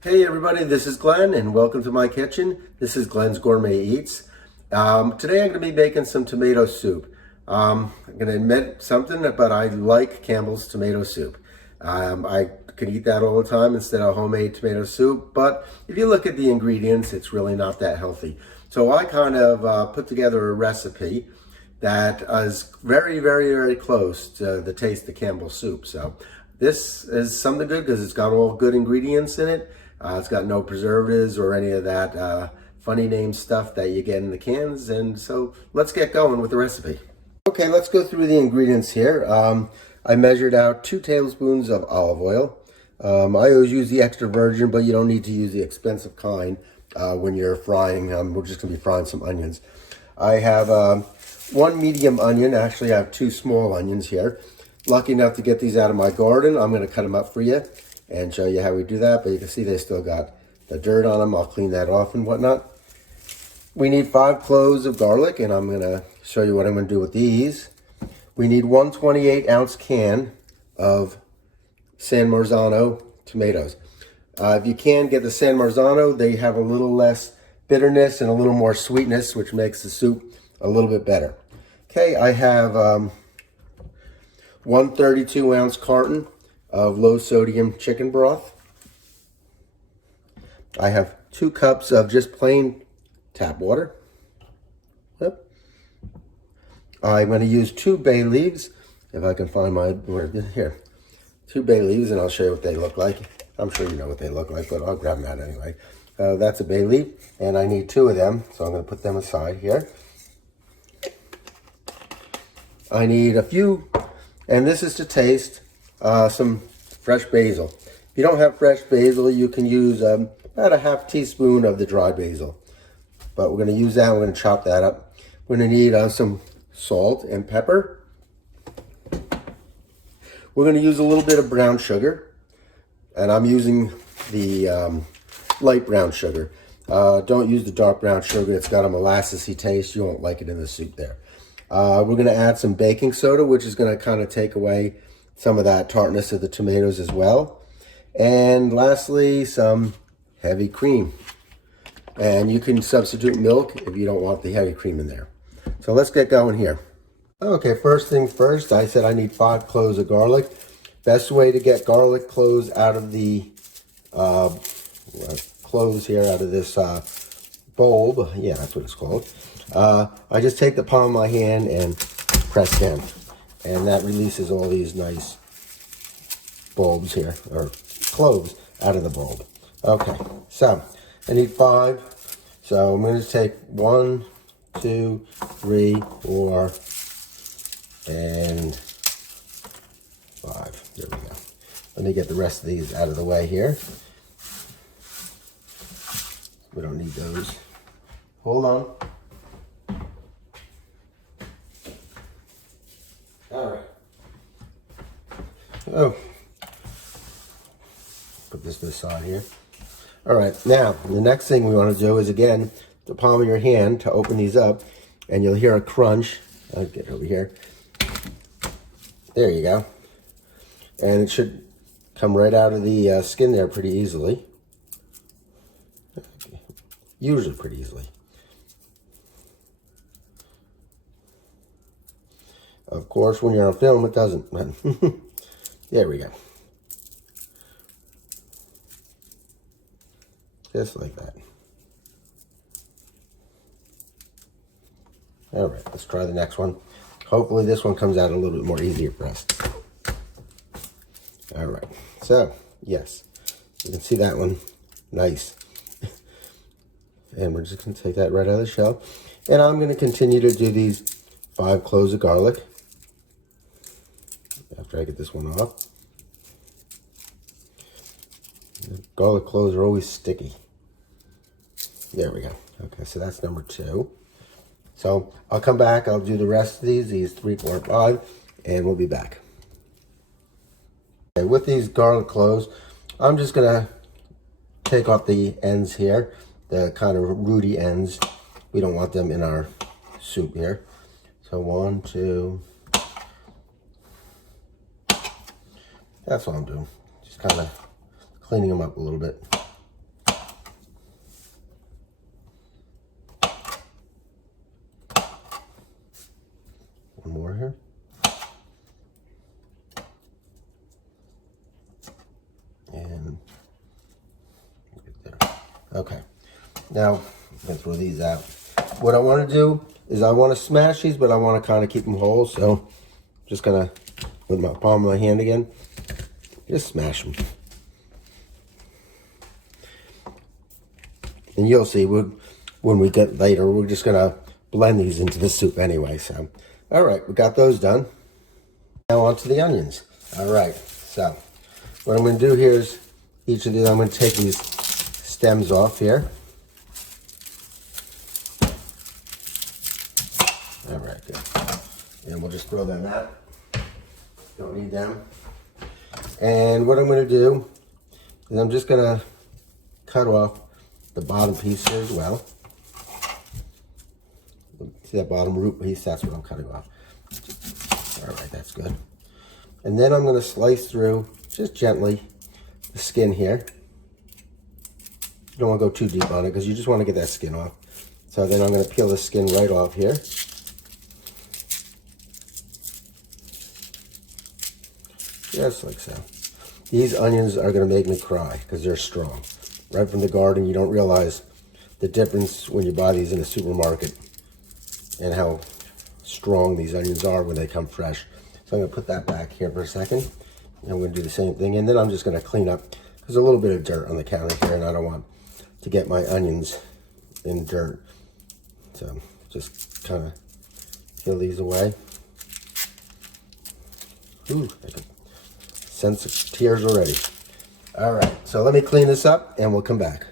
Hey everybody, this is Glenn and welcome to my kitchen. This is Glenn's Gourmet Eats. Today I'm going to be making some tomato soup. I'm going to admit something, but I like Campbell's tomato soup. I could eat that all the time instead of homemade tomato soup, but if you look at the ingredients, it's really not that healthy. So I kind of put together a recipe that is very close to the taste of Campbell's soup. So this is something good because it's got all good ingredients in it. It's got no preservatives or any of that funny name stuff that you get in the cans. And so let's get going with the recipe. Okay, let's go through the ingredients here. I measured out 2 tablespoons of olive oil. I always use the extra virgin, but you don't need to use the expensive kind when you're frying. We're just going to be frying some onions. I have 1 medium onion. Actually, I have 2 small onions here. Lucky enough to get these out of my garden. I'm going to cut them up for you and show you how we do that, but you can see they still got the dirt on them. I'll clean that off and whatnot. We need 5 cloves of garlic, and I'm going to show you what I'm going to do with these. We need 1 28-ounce can of San Marzano tomatoes. If you can get the San Marzano, they have a little less bitterness and a little more sweetness, which makes the soup a little bit better. Okay, I have 1 32-ounce carton of low sodium chicken broth. I have 2 cups of just plain tap water. Yep. I'm going to use 2 bay leaves, if I can find my, here, 2 bay leaves, and I'll show you what they look like. I'm sure you know what they look like, but I'll grab them out anyway. That's a bay leaf, and I need 2 of them, so I'm going to put them aside here. I need a few, and this is to taste, some fresh basil. If you don't have fresh basil, you can use about a ½ teaspoon of the dry basil. But we're going to use that. We're going to chop that up. We're going to need some salt and pepper. We're going to use a little bit of brown sugar, and I'm using the light brown sugar. Don't use the dark brown sugar. It's got a molassesy taste. You won't like it in the soup there. We're going to add some baking soda, which is going to kind of take away some of that tartness of the tomatoes as well. And lastly, some heavy cream. And you can substitute milk if you don't want the heavy cream in there. So let's get going here. Okay, first thing first, I said I need 5 cloves of garlic. Best way to get garlic cloves out of the cloves here, out of this bulb. Yeah, that's what it's called. I just take the palm of my hand and press down. And that releases all these nice bulbs here, or cloves, out of the bulb. Okay, so I need 5. So I'm going to take 1, 2, 3, 4, and 5. There we go. Let me get the rest of these out of the way here. We don't need those. Hold on. All right. Oh, put this to the side here. All right, now the next thing we want to do is, again, the palm of your hand to open these up, and you'll hear a crunch. I'll get over here. There you go. And it should come right out of the skin there pretty easily. Usually pretty easily. Of course, when you're on film, it doesn't. There we go. Just like that. All right, let's try the next one. Hopefully this one comes out a little bit more easier for us. All right, so, yes, you can see that one. Nice. And we're just going to take that right out of the shell. And I'm going to continue to do these 5 cloves of garlic. After I get this one off. The garlic cloves are always sticky. There we go. Okay, so that's number 2. So I'll come back. I'll do the rest of these 3, 4, 5, and we'll be back. Okay, with these garlic cloves, I'm just going to take off the ends here, the kind of rooty ends. We don't want them in our soup here. So 1, 2. That's what I'm doing. Just kind of cleaning them up a little bit. Okay, now I'm gonna throw these out. What I want to do is I want to smash these, but I want to kind of keep them whole. So I'm just gonna, with my palm of my hand again, just smash them. And you'll see when we get later, we're just gonna blend these into the soup anyway. So, all right, we got those done. Now on to the onions. All right, so what I'm gonna do here is each of these, I'm gonna take these stems off here. All right, good. And we'll just throw them out. Don't need them. And what I'm going to do is I'm just going to cut off the bottom piece here as well. See that bottom root piece? That's what I'm cutting off. All right, that's good. And then I'm going to slice through, just gently, the skin here. You don't want to go too deep on it because you just want to get that skin off. So then I'm going to peel the skin right off here. Just like so. These onions are going to make me cry because they're strong. Right from the garden, you don't realize the difference when you buy these in a supermarket and how strong these onions are when they come fresh. So I'm going to put that back here for a second. And I'm going to do the same thing. And then I'm just going to clean up. There's a little bit of dirt on the counter here, and I don't want to get my onions in dirt. So just kind of peel these away. Ooh, I could sense the tears already. All right, so let me clean this up and we'll come back.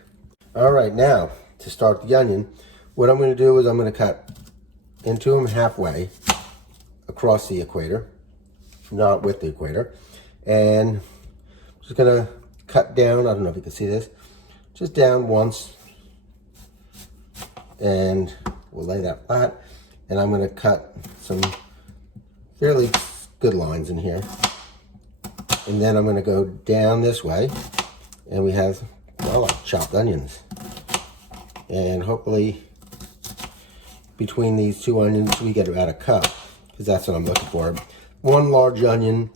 All right, now to start the onion, what I'm going to do is I'm going to cut into them halfway across the equator, not with the equator, and I'm just going to cut down. I don't know if you can see this, just down once, and we'll lay that flat. And I'm going to cut some fairly good lines in here. And then I'm going to go down this way, and we have, well, chopped onions. And hopefully, between these two onions, we get about a cup, because that's what I'm looking for. One large onion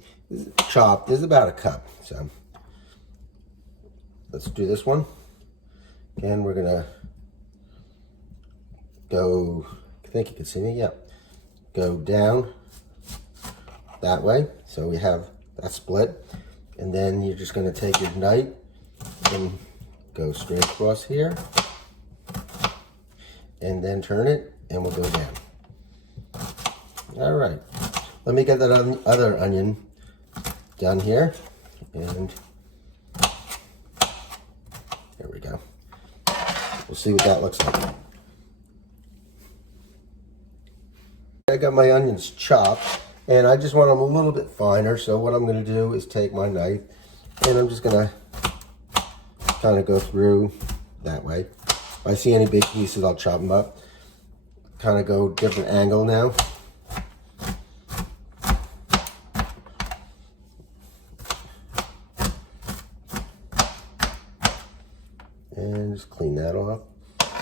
chopped is about a cup. So let's do this one. And we're going to go, I think you can see me, yep. Go down that way. So we have that split, and then you're just going to take your knife and go straight across here, and then turn it, and we'll go down. All right, let me get that other onion done here, and here we go. We'll see what that looks like. I got my onions chopped, and I just want them a little bit finer. So what I'm going to do is take my knife, and I'm just going to kind of go through that way. If I see any big pieces, I'll chop them up. Kind of go different angle now. And just clean that off.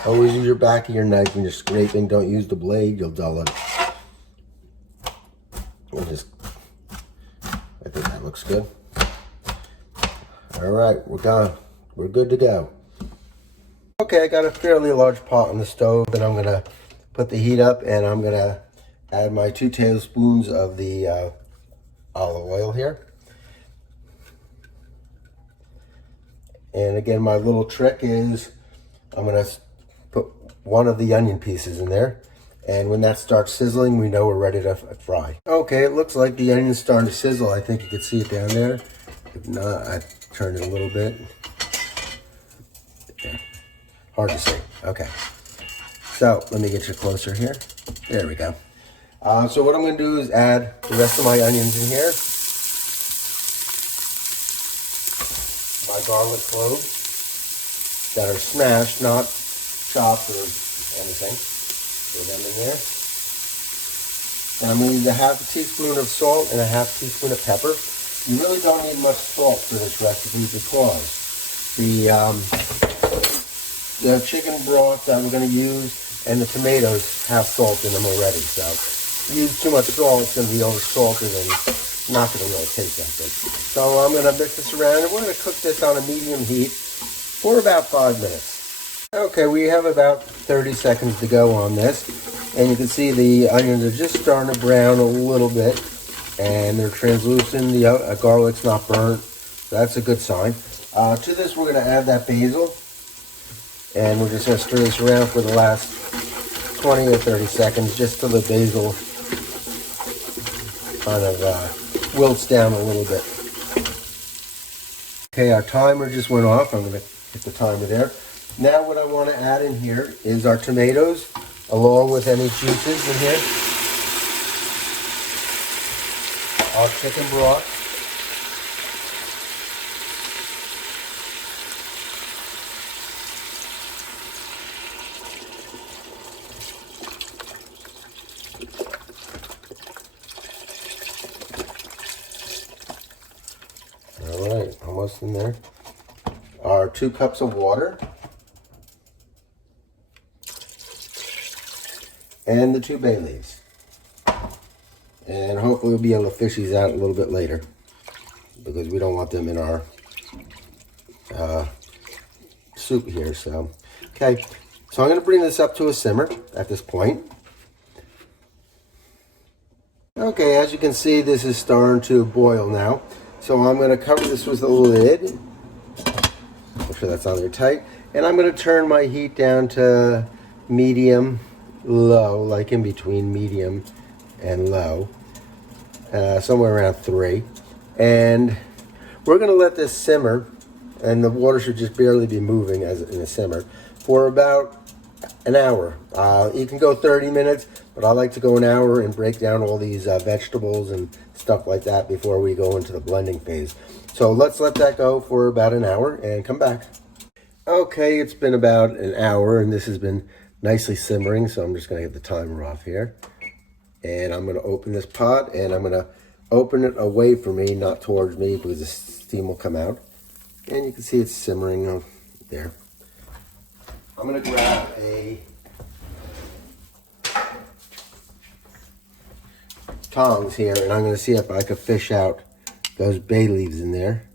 Always use your back of your knife when you're scraping. Don't use the blade, you'll dull it. I think that looks good. All right, we're done. We're good to go. Okay, I got a fairly large pot on the stove, and I'm gonna put the heat up, and I'm gonna add my 2 tablespoons of the olive oil here. And again, my little trick is I'm gonna put one of the onion pieces in there. And when that starts sizzling, we know we're ready to fry. Okay, it looks like the onion's starting to sizzle. I think you can see it down there. If not, I turned it a little bit. Yeah. Hard to see. Okay. So let me get you closer here. There we go. So what I'm going to do is add the rest of my onions in here. My garlic cloves that are smashed, not chopped or anything. Throw them in there. And I'm going to use a half a teaspoon of salt and a half teaspoon of pepper. You really don't need much salt for this recipe because the chicken broth that we're going to use and the tomatoes have salt in them already. So if you use too much salt, it's going to be over salted and not going to really taste that good. So I'm going to mix this around, and we're going to cook this on a medium heat for about 5 minutes. Okay, we have about 30 seconds to go on this, and you can see the onions are just starting to brown a little bit, and they're translucent. The garlic's not burnt, so that's a good sign. To this, we're going to add that basil, and we're just going to stir this around for the last 20 or 30 seconds, just till the basil kind of wilts down a little bit. Okay, our timer just went off. I'm going to hit the timer there. Now what I want to add in here is our tomatoes, along with any juices in here. Our chicken broth. All right, almost in there. Our 2 cups of water. And the 2 bay leaves. And hopefully we'll be able to fish these out a little bit later, because we don't want them in our soup here. So, okay. So I'm going to bring this up to a simmer at this point. Okay, as you can see, this is starting to boil now. So I'm going to cover this with a lid. Make sure that's on there tight. And I'm going to turn my heat down to medium low, like in between medium and low, somewhere around 3. And we're going to let this simmer, and the water should just barely be moving as in a simmer, for about an hour. You can go 30 minutes, but I like to go an hour and break down all these vegetables and stuff like that before we go into the blending phase. So let's let that go for about an hour and come back. Okay, it's been about an hour, and this has been nicely simmering, so I'm just going to get the timer off here. And I'm going to open this pot, and I'm going to open it away from me, not towards me, because the steam will come out. And you can see it's simmering there. I'm going to grab a tongs here, and I'm going to see if I can fish out those bay leaves in there.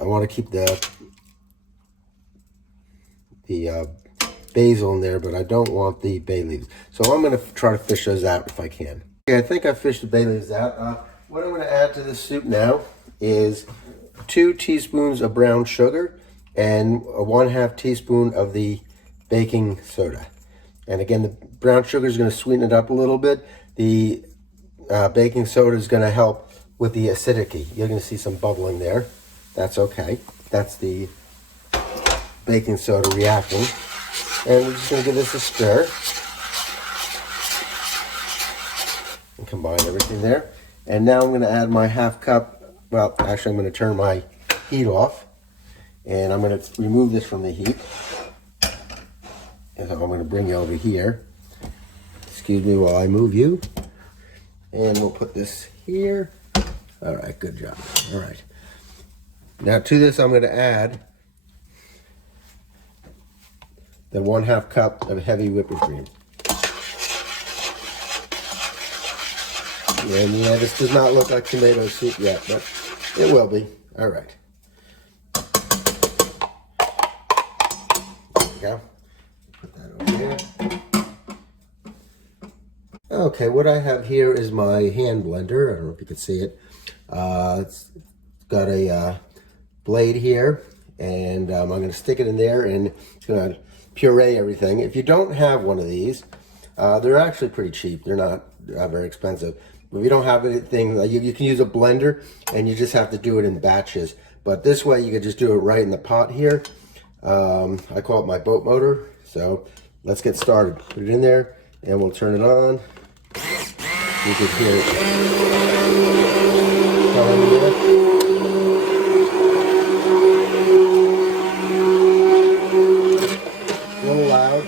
I want to keep the basil in there, but I don't want the bay leaves. So I'm going to try to fish those out if I can. Okay, I think I fished the bay leaves out. What I'm going to add to this soup now is 2 teaspoons of brown sugar and a 1/2 teaspoon of the baking soda. And again, the brown sugar is going to sweeten it up a little bit. The baking soda is going to help with the acidity. You're going to see some bubbling there. That's okay. That's the baking soda reacting. And we're just going to give this a stir. And combine everything there. And now I'm going to add my 1/2 cup. Well, actually, I'm going to turn my heat off. And I'm going to remove this from the heat. And so I'm going to bring you over here. Excuse me while I move you. And we'll put this here. All right, good job. All right. Now to this, I'm going to add the 1/2 cup of heavy whipping cream. And yeah, this does not look like tomato soup yet, but it will be. All right. There we go. Put that over here. Okay, what I have here is my hand blender. I don't know if you can see it. It's got a blade here, and I'm going to stick it in there, and it's going to puree everything. If you don't have one of these, they're actually pretty cheap. They're not very expensive. If you don't have anything, you can use a blender, and you just have to do it in batches. But this way, you can just do it right in the pot here. I call it my boat motor. So let's get started. Put it in there, and we'll turn it on. You can hear it. A little loud,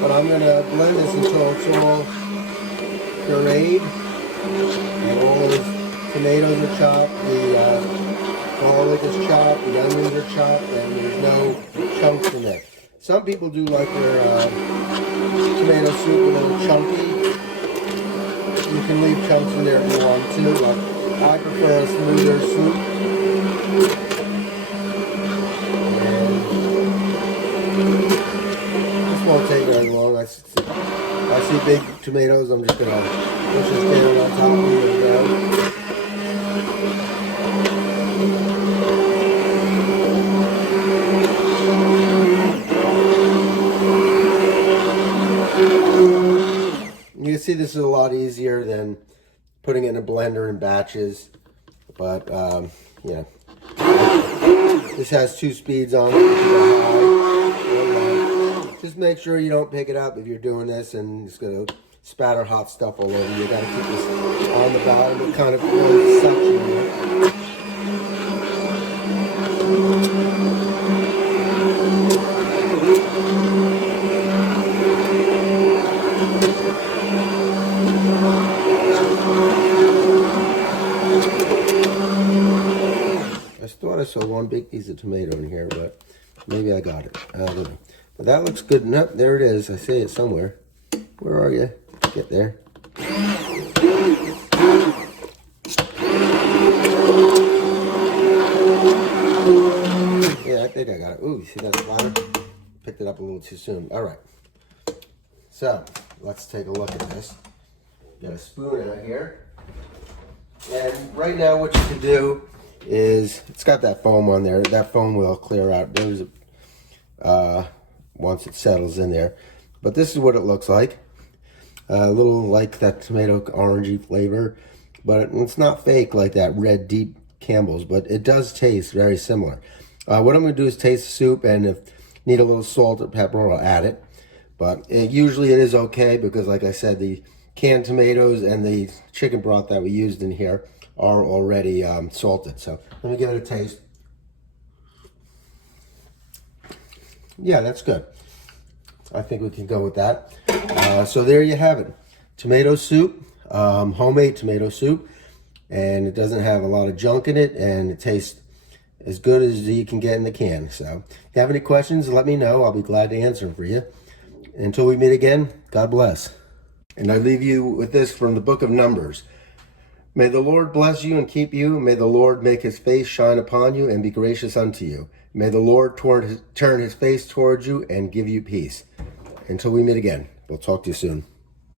but I'm going to blend this until it's all pureed, and all the tomatoes are chopped, the garlic is chopped, the onions are chopped, and there's no chunks in there. Some people do like their tomato soup a little chunky. You can leave chunks in there if you want to, but I prefer a smoother soup. And I see big tomatoes, I'm just gonna push this down on top of it. You can see this is a lot easier than putting it in a blender in batches, but yeah. This has 2 speeds on it. Just make sure you don't pick it up if you're doing this and it's going to spatter hot stuff all over. You got to keep this on the bottom. It kind of really suction here. I thought I saw one big piece of tomato in here, but maybe I got it. I don't know. But that looks good enough. There it is. I see it somewhere. Where are you? Get there. Yeah, I think I got it. Ooh, you see that splatter? Picked it up a little too soon. All right. So, let's take a look at this. Got a spoon out here. And right now what you can do is, it's got that foam on there. That foam will clear out. There's once it settles in there. But this is what it looks like. A little like that tomato orangey flavor, but it's not fake like that red deep Campbell's, but it does taste very similar. What I'm going to do is taste the soup, and if need a little salt or pepper, I'll add it. But usually it is okay because, like I said, the canned tomatoes and the chicken broth that we used in here are already salted. So let me give it a taste. Yeah, that's good. I think we can go with that. So there you have it. Tomato soup, homemade tomato soup. And it doesn't have a lot of junk in it, and it tastes as good as you can get in the can. So if you have any questions, let me know. I'll be glad to answer them for you. Until we meet again, God bless. And I leave you with this from the book of Numbers. May the Lord bless you and keep you. May the Lord make his face shine upon you and be gracious unto you. May the Lord turn his face towards you and give you peace. Until we meet again, we'll talk to you soon.